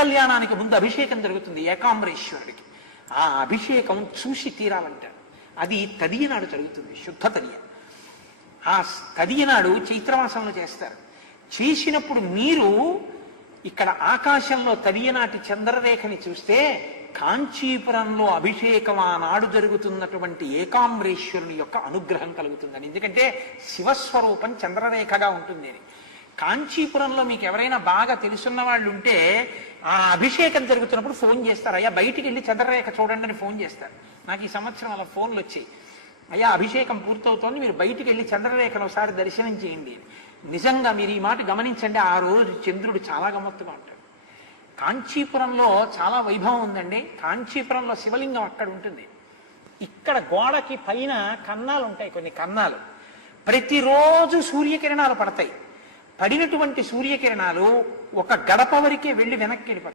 కళ్యాణానికి ముందు అభిషేకం జరుగుతుంది ఏకాంబరేశ్వరుడికి. ఆ అభిషేకం చూసి తీరాలంటారు. అది తదియ నాడు జరుగుతుంది, శుద్ధ తదియ. ఆ తదియ నాడు చైత్రమాసంలో చేస్తారు. చేసినప్పుడు మీరు ఇక్కడ ఆకాశంలో తదియనాటి చంద్రరేఖని చూస్తే కాంచీపురంలో అభిషేకం ఆనాడు జరుగుతున్నటువంటి ఏకాంబరేశ్వరుని యొక్క అనుగ్రహం కలుగుతుందని. ఎందుకంటే శివస్వరూపం చంద్రరేఖగా ఉంటుంది అని. కాంచీపురంలో మీకు ఎవరైనా బాగా తెలుసున్న వాళ్ళు ఉంటే ఆ అభిషేకం జరుగుతున్నప్పుడు ఫోన్ చేస్తారు, అయ్యా బయటికి వెళ్ళి చంద్రరేఖ చూడండి అని ఫోన్ చేస్తారు. నాకు ఈ సంవత్సరం అలా ఫోన్లు వచ్చాయి, అయ్యా అభిషేకం పూర్తవుతోంది, మీరు బయటికి వెళ్ళి చంద్రరేఖను ఒకసారి దర్శనం చేయండి. నిజంగా మీరు ఈ మాట గమనించండి, ఆ రోజు చంద్రుడు చాలా గమ్మత్తుగా ఉంటాడు. కాంచీపురంలో చాలా వైభవం ఉందండి. కాంచీపురంలో శివలింగం అక్కడ ఉంటుంది. ఇక్కడ గోడకి పైన కన్నాలు ఉంటాయి, కొన్ని కన్నాలు. ప్రతిరోజు సూర్యకిరణాలు పడతాయి. పడినటువంటి సూర్యకిరణాలు ఒక గడప వరకే వెళ్ళి వెనక్కి వెళ్ళిపోతాయి.